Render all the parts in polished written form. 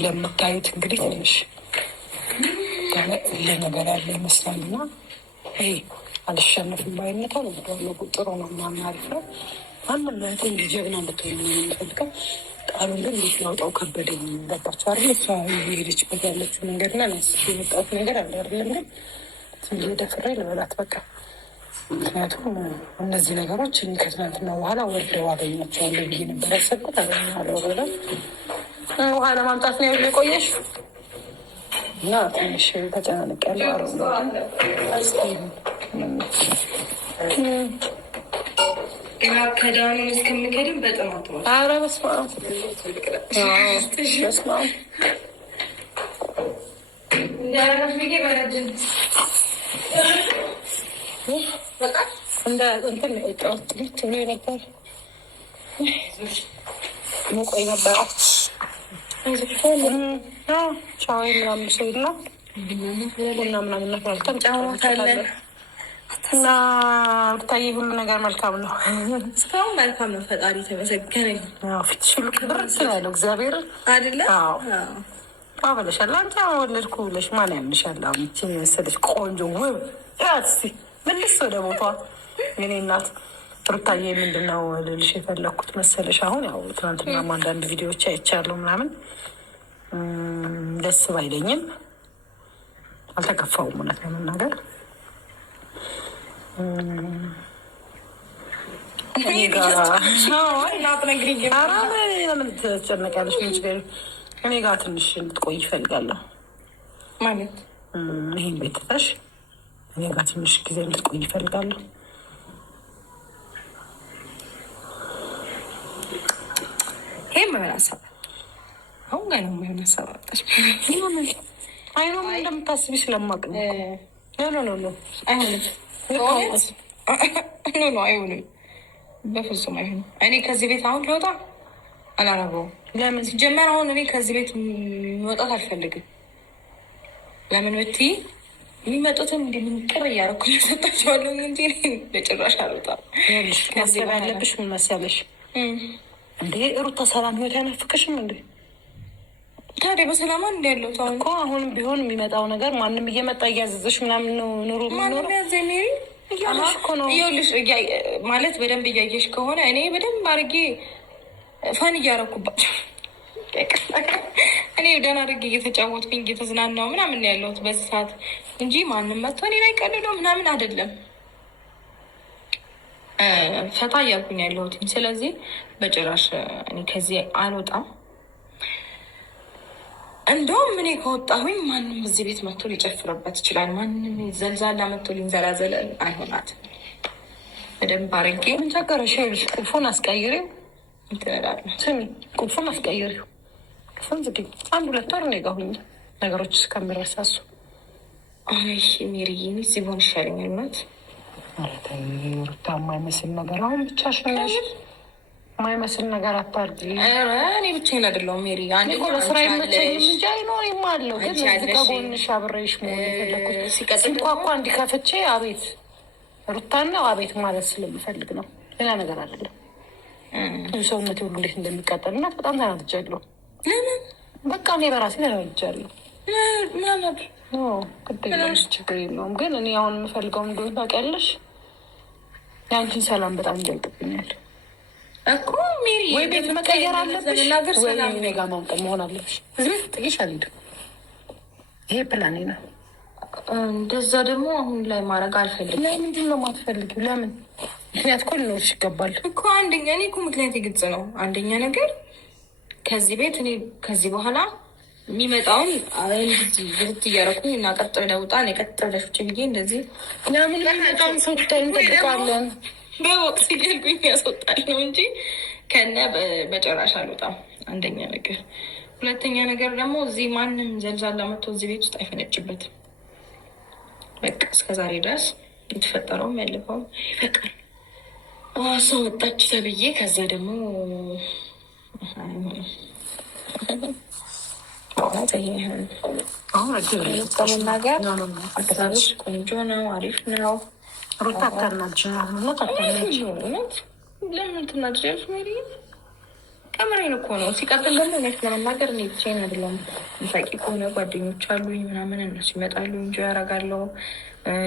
ለምታዩት እንግዲህ ትንሽ ለነገር ያለ ይመስላል እና ይሄ አልሸነፍም ባይነታ ነው ጥሩ ነው ምናምን አሪፍ ነው። አንድ ለንተ እንዲ ጀግና እንድትሆን የምፈልገው ቃሉን ግን እንዴት ላውጣው ከበደኝ። ገባቸው አይደል? እሷ የሄደችበት ያለችው መንገድ ና የመጣሁት ነገር አለ አይደለም። ግን ዝም ብዬ ደፍሬ ልበላት በቃ። ምክንያቱም እነዚህ ነገሮች ከትናንትና በኋላ ወርደው አገኛቸዋለሁ ብዬ ነበር ያሰብኩት። አገኘዋለሁ ብለ ውሃ ለማምጣት ነው የቆየሽ እና ትንሽ ተጨናንቅ ያለው ከዳኑ እስከምከድም በጥማት ነው። ኧረ በስመ አብ በስመ አብ እንደ እንትን ጫወት ብሎ ነበር ሙቆይ ነበረ ሻወይ ምናምን ሰውና ቡና ምናምን ነፍራልተን ጫወታለን እና ብታይ ሁሉ ነገር መልካም ነው። እስካሁን መልካም ነው። ፈጣሪ ተመሰገነ። ፊትሽ ሁሉ ብርት ያለው እግዚአብሔር አይደለ? አዎ ብለሻል። አንቺ ወለድኩ ብለሽ ማን ያምንሻል? አንቺ መሰለሽ ቆንጆ ውብ እስኪ መልስ ወደ ቦታ የኔ እናት ሩታዬ። ምንድን ነው ልልሽ የፈለግኩት መሰለሽ? አሁን ያው ትናንትና አንዳንድ ቪዲዮዎች አይቻለሁ ምናምን ደስ ባይለኝም አልተከፋውም እውነት ለመናገር ለምን ትጨነቂያለሽ? እኔ ጋር ትንሽ እንድትቆይ ይፈልጋለሁ ማለት ይህን ቤት ትተሽ እኔ ጋር ትንሽ ጊዜ እንድትቆይ ይፈልጋለሁ። ይህ ምን ሀሳብ አሁን ገና ምን ሀሳብ አጣሽ? አይኖ እንደምታስቢ ስለማቅ ነው። ኖ አይሆንም ኖ አይሆንም፣ በፍጹም አይሆንም። እኔ ከዚህ ቤት አሁን ልወጣ አላረገውም። ለምን ሲጀመር አሁን እኔ ከዚህ ቤት መውጣት አልፈልግም። ለምን ብትይ የሚመጡትም እንዲ ምንቅር እያደረኩ ሰጣቸዋለሁ እንጂ በጭራሽ አልወጣም። ማሰብ ያለብሽ ምን መሰለሽ እንዴ ሩታ ሰላም ህይወት አይናፍቅሽም እንዴ? ታዲያ በሰላማ እንዲ ያለው እኮ አሁንም ቢሆን የሚመጣው ነገር ማንም እየመጣ እያዘዘሽ ምናምን ነው ኑሮ ማንም ያዘ ሜሪ ይኸውልሽ ማለት በደንብ እያየሽ ከሆነ እኔ በደንብ አድርጌ ፈን እያረኩባቸው እኔ ደህና አድርጌ እየተጫወትኩኝ እየተዝናናው ምናምን ያለሁት በዚህ ሰዓት እንጂ ማንም መጥቶ እኔ ላይ ቀልዶ ምናምን አይደለም። ፈታ እያልኩኝ ያለሁት። ስለዚህ በጭራሽ እኔ ከዚህ አልወጣም። እንደውም እኔ ከወጣሁኝ ማንም እዚህ ቤት መጥቶ ሊጨፍርበት ይችላል። ማንም ዘልዛላ መጥቶ ሊንዘላዘለ አይሆናትም። በደንብ አድርጌ ምን ቸገረሽ? ቁልፉን አስቀይሬው ትላለህ። ስሚ ቁልፉን አስቀይሬው ቁልፉን ዝጊ። 1-2 ወር እኔ ጋር ሁኚ ነገሮች እስከሚረሳሱ። አይ ሜሪዬ እዚህ ብሆን ይሻለኛል። ናት ማለት ሩታ የማይመስል ነገር አሁን ብቻሽን ነሽ። የማይመስል ነገር አታርጊ። እኔ ብቻዬን አይደለሁም ሜሪ። ስራ ይመቸኝም እንጂ አይኖሪም አለው። ግን እዚህ ከጎንሽ አብሬሽ መሆን የፈለኩት ሲንኳኳ እንዲከፍቼ አቤት ሩታና አቤት ማለት ስለምፈልግ ነው። ሌላ ነገር አይደለም። ሰውነቴ ሁሉ እንዴት እንደሚቃጠል እና በጣም ተናድጃለሁ። በቃ እኔ በራሴ ተናድጃለሁ። ግዴለሽ ችግር የለውም። ግን እኔ አሁን የምፈልገው እንደሆነ ታውቂያለሽ፣ የአንቺን ሰላም በጣም ይገልጥብኛል እኮ ሜሪ። ወይ ቤት መቀየር አለብሽ ወይ እኔ ጋር ማምጣት መሆን አለብሽ። እዚህ ቤት ጥቂሽ አልሄድም። ይሄ ፕላኔ ነው። እንደዛ ደግሞ አሁን ላይ ማድረግ አልፈልግም። ለምንድን ነው የማትፈልጊው? ለምን? ምክንያት እኮ ሊኖርሽ ይገባል እኮ። አንደኛ እኔ እኮ ምክንያት ግልጽ ነው። አንደኛ ነገር ከዚህ ቤት እኔ ከዚህ በኋላ የሚመጣውን ብርት እያደረኩኝ እና ቀጥ ብለህ ውጣ፣ እኔ ቀጥ ብለሽ ውጭ ብዬ እንደዚህ ለምን የሚመጣውን ሰው ትተን እንጠብቃለን? በወቅት ሲገልጉኝ ያስወጣል ነው እንጂ ከነ በጨራሽ አልወጣም። አንደኛ ነገር። ሁለተኛ ነገር ደግሞ እዚህ ማንም ዘልዛላ መጥቶ እዚህ ቤት ውስጥ አይፈነጭበትም። በቃ እስከዛሬ ድረስ የተፈጠረውም ያለፈውም ይበቃል። ሰው ወጣች ተብዬ ከዛ ደግሞ መናገር አገዛዝሽ ቆንጆ ነው፣ አሪፍ ነው። ሩታ አታናጅ ነው። ለምን ትናድጃለሽ? ሜሪ ከምሬን እኮ ነው። ሲቀጥል ደግሞ እውነት ለመናገር እኔ ብቻዬን አይደለም። ምሳቂ ከሆነ ጓደኞች አሉኝ ምናምን፣ እነሱ ይመጣሉ እንጂ ያደርጋለሁ።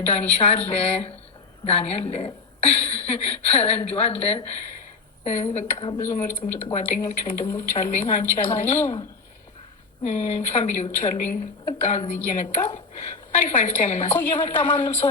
ዳኒሻ አለ፣ ዳኒ አለ፣ ፈረንጆ አለ። በቃ ብዙ ምርጥ ምርጥ ጓደኞች ወንድሞች አሉኝ። አንቺ አለሽ፣ ፋሚሊዎች አሉኝ። በቃ እዚህ እየመጣ አሪፍ አሪፍ ታይም እኮ እየመጣ ማንም ሰው